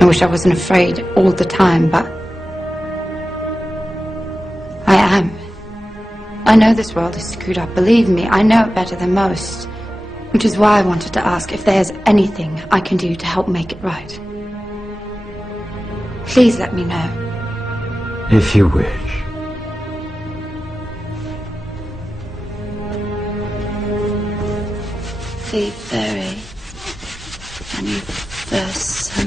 I wish I wasn't afraid all the time, but I am. I know this world is screwed up, believe me, I know it better than most. Which is why I wanted to ask if there's anything I can do to help make it right. Please let me know. If you wish. Be very Anniversum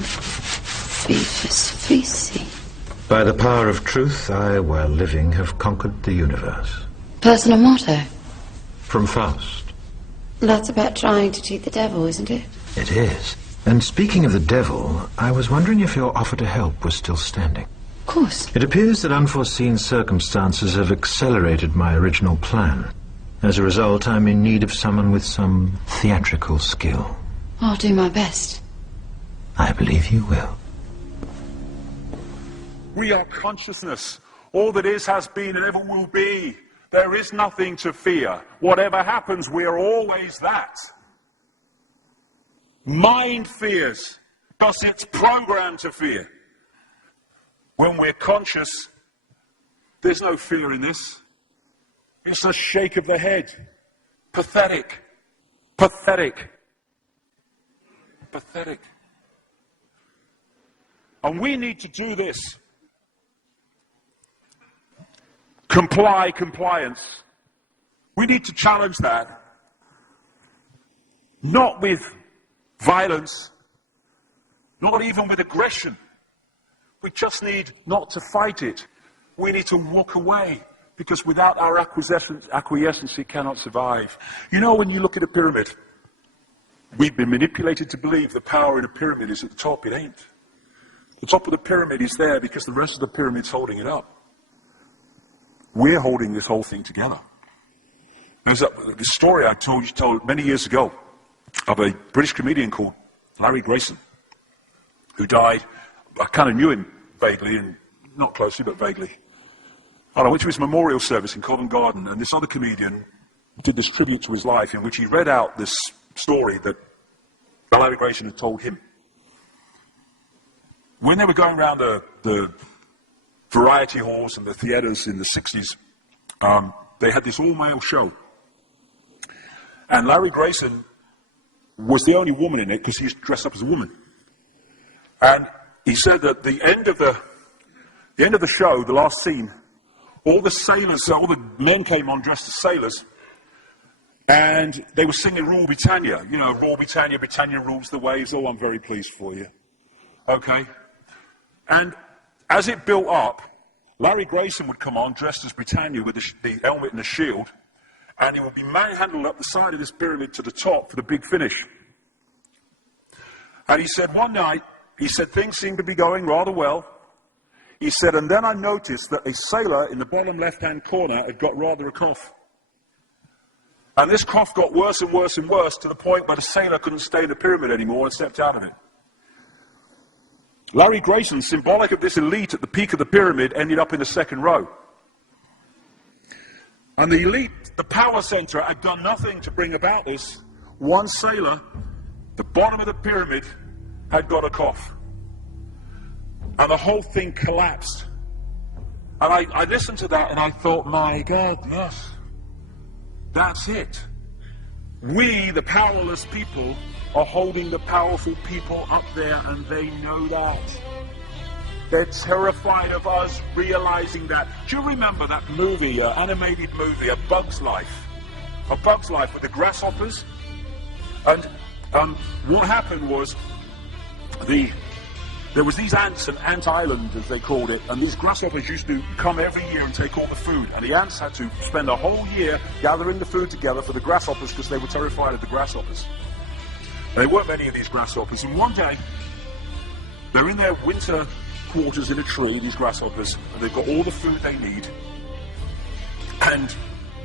Fifus Fisi. By the power of truth, I, while living, have conquered the universe. Personal motto? From Faust. That's about trying to cheat the devil, isn't it? It is. And speaking of the devil, I was wondering if your offer to help was still standing. Of course. It appears that unforeseen circumstances have accelerated my original plan. As a result, I'm in need of someone with some theatrical skill. I'll do my best. I believe you will. We are consciousness. All that is, has been, and ever will be. There is nothing to fear. Whatever happens, we are always that. Mind fears, because it's programmed to fear. When we're conscious, there's no fear in this. It's a shake of the head. Pathetic. Pathetic. Pathetic. And we need to do this. Compliance. We need to challenge that. Not with violence, not even with aggression. We just need not to fight it. We need to walk away, because without our acquiescence, it cannot survive. You know, when you look at a pyramid, we've been manipulated to believe the power in a pyramid is at the top. It ain't. The top of the pyramid is there because the rest of the pyramid's holding it up. We're holding this whole thing together. There's this story I told many years ago of a British comedian called Larry Grayson, who died. I kind of knew him vaguely, and not closely, but vaguely. And I went to his memorial service in Covent Garden, and this other comedian did this tribute to his life in which he read out this story that Larry Grayson had told him. When they were going around the variety halls and the theatres in the 60s, they had this all-male show. And Larry Grayson was the only woman in it because he was dressed up as a woman. And he said that the end of the show, the last scene, all the sailors, all the men came on dressed as sailors, and they were singing Rule Britannia. You know, Rule Britannia, Britannia rules the waves. Oh, I'm very pleased for you. Okay? And as it built up, Larry Grayson would come on dressed as Britannia with the helmet and the shield, and he would be manhandled up the side of this pyramid to the top for the big finish. And he said one night, he said things seemed to be going rather well. He said, and then I noticed that a sailor in the bottom left-hand corner had got rather a cough. And this cough got worse and worse and worse to the point where the sailor couldn't stay in the pyramid anymore and stepped out of it. Larry Grayson, symbolic of this elite at the peak of the pyramid, ended up in the second row. And the elite, the power center, had done nothing to bring about this. One sailor, the bottom of the pyramid, had got a cough. And the whole thing collapsed. And I listened to that and I thought, my God, yes, that's it. We, the powerless people, are holding the powerful people up there, and they know that. They're terrified of us realizing that. Do you remember that movie, animated movie, A Bug's Life? A Bug's Life with the grasshoppers? And what happened was, there was these ants, an ant island as they called it, and these grasshoppers used to come every year and take all the food, and the ants had to spend a whole year gathering the food together for the grasshoppers because they were terrified of the grasshoppers. There weren't many of these grasshoppers, and one day they're in their winter quarters in a tree, these grasshoppers, and they've got all the food they need, and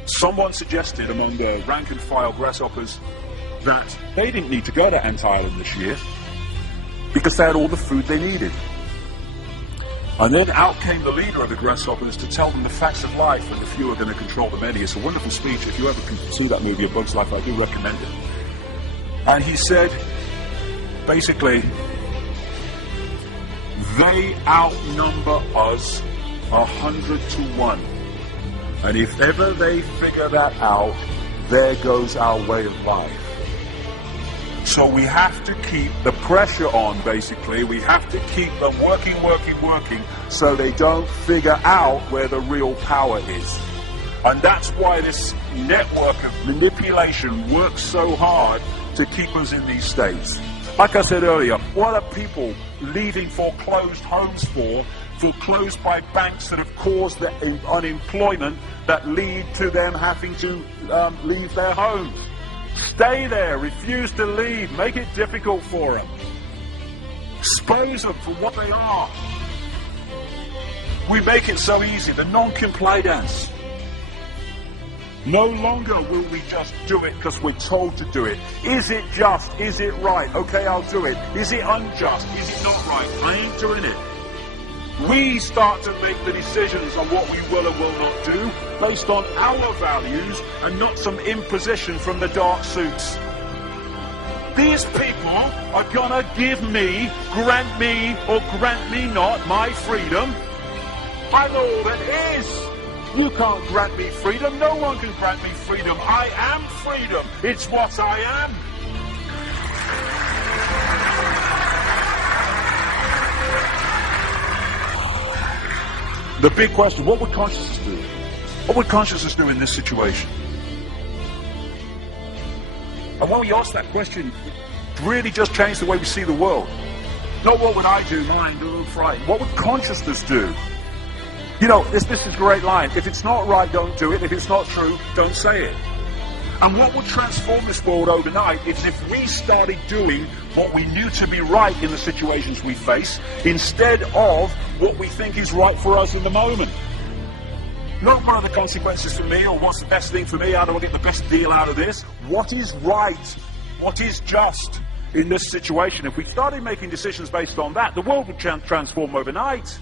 someone suggested among the rank and file grasshoppers that they didn't need to go to Ant Island this year because they had all the food they needed. And then out came the leader of the grasshoppers to tell them the facts of life, and the few are going to control the many. It's a wonderful speech. If you ever can see that movie, A Bug's Life, I do recommend it. And he said, basically, They outnumber us 100-1. And if ever they figure that out, there goes our way of life. So we have to keep the pressure on, basically. We have to keep them working, so they don't figure out where the real power is. And that's why this network of manipulation works so hard to keep us in these states. Like I said earlier, what are people leaving foreclosed homes for? Foreclosed by banks that have caused the unemployment that lead to them having to leave their homes. Stay there, refuse to leave, make it difficult for them. Expose them for what they are. We make it so easy, the non-compliance. No longer will we just do it because we're told to do it. Is it just? Is it right? Okay, I'll do it. Is it unjust? Is it not right? I ain't doing it. We start to make the decisions on what we will and will not do based on our values and not some imposition from the dark suits. These people are gonna grant me or grant me not my freedom. I'm all that is. You can't grant me freedom. No one can grant me freedom. I am freedom. It's what I am. The big question, what would consciousness do? What would consciousness do in this situation? And when we ask that question, it really just changed the way we see the world. Not what would I do, mine, do, frightened. What would consciousness do? You know, this is a great line. If it's not right, don't do it. If it's not true, don't say it. And what would transform this world overnight is if we started doing what we knew to be right in the situations we face, instead of what we think is right for us in the moment. Not what are the consequences for me, or what's the best thing for me, how do I get the best deal out of this? What is right? What is just in this situation? If we started making decisions based on that, the world would transform overnight.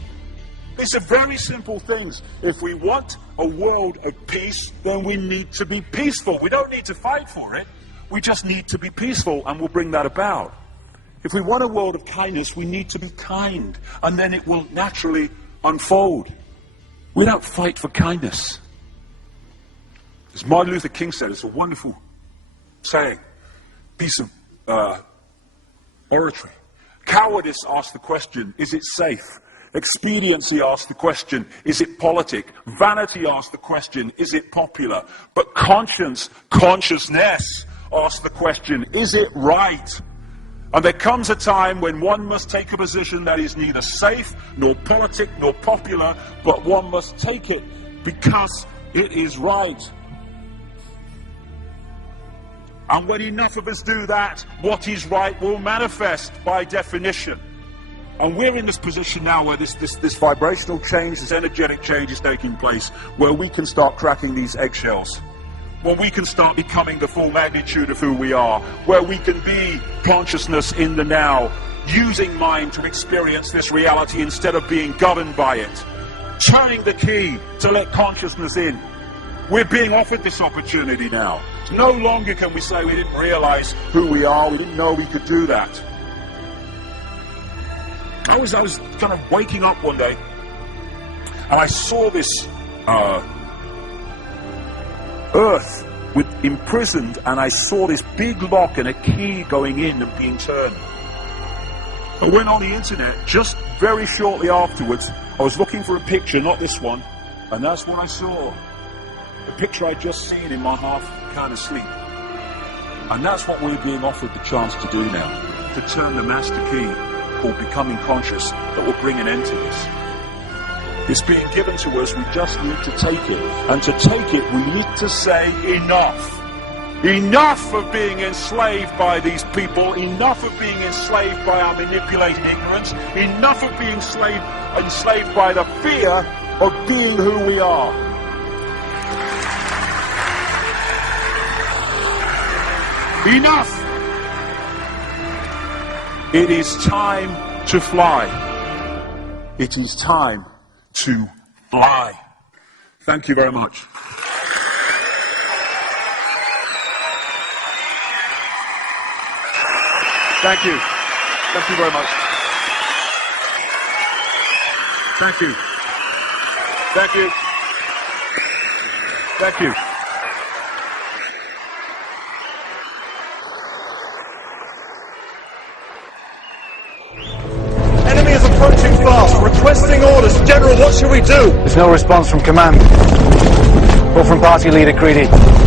These are very simple things. If we want a world of peace, then we need to be peaceful. We don't need to fight for it. We just need to be peaceful, and we'll bring that about. If we want a world of kindness, we need to be kind, and then it will naturally unfold. We don't fight for kindness. As Martin Luther King said, it's a wonderful saying, piece of oratory. Cowardice asks the question, is it safe? Expediency asks the question, is it politic? Vanity asks the question, is it popular? But consciousness asks the question, is it right? And there comes a time when one must take a position that is neither safe, nor politic, nor popular, but one must take it because it is right. And when enough of us do that, what is right will manifest by definition. And we're in this position now where this vibrational change, this energetic change is taking place, where we can start cracking these eggshells, where we can start becoming the full magnitude of who we are, where we can be consciousness in the now, using mind to experience this reality instead of being governed by it, turning the key to let consciousness in. We're being offered this opportunity now. No longer can we say we didn't realize who we are, we didn't know we could do that. I was kind of waking up one day, and I saw this earth imprisoned, and I saw this big lock and a key going in and being turned. I went on the internet just very shortly afterwards. I was looking for a picture, not this one, and that's what I saw. The picture I'd just seen in my half kind of sleep. And that's what we're being offered the chance to do now, to turn the master key called becoming conscious that will bring an end to this. It's being given to us, we just need to take it. And to take it, we need to say enough. Enough of being enslaved by these people, enough of being enslaved by our manipulated ignorance, enough of being enslaved by the fear of being who we are. Enough! It is time to fly. It is time to fly. Thank you very much. Thank you. Thank you very much. Thank you. Thank you. Thank you. Enemy is approaching fast. Requesting orders. General, what should we do? There's no response from command. Or from party leader Creedy.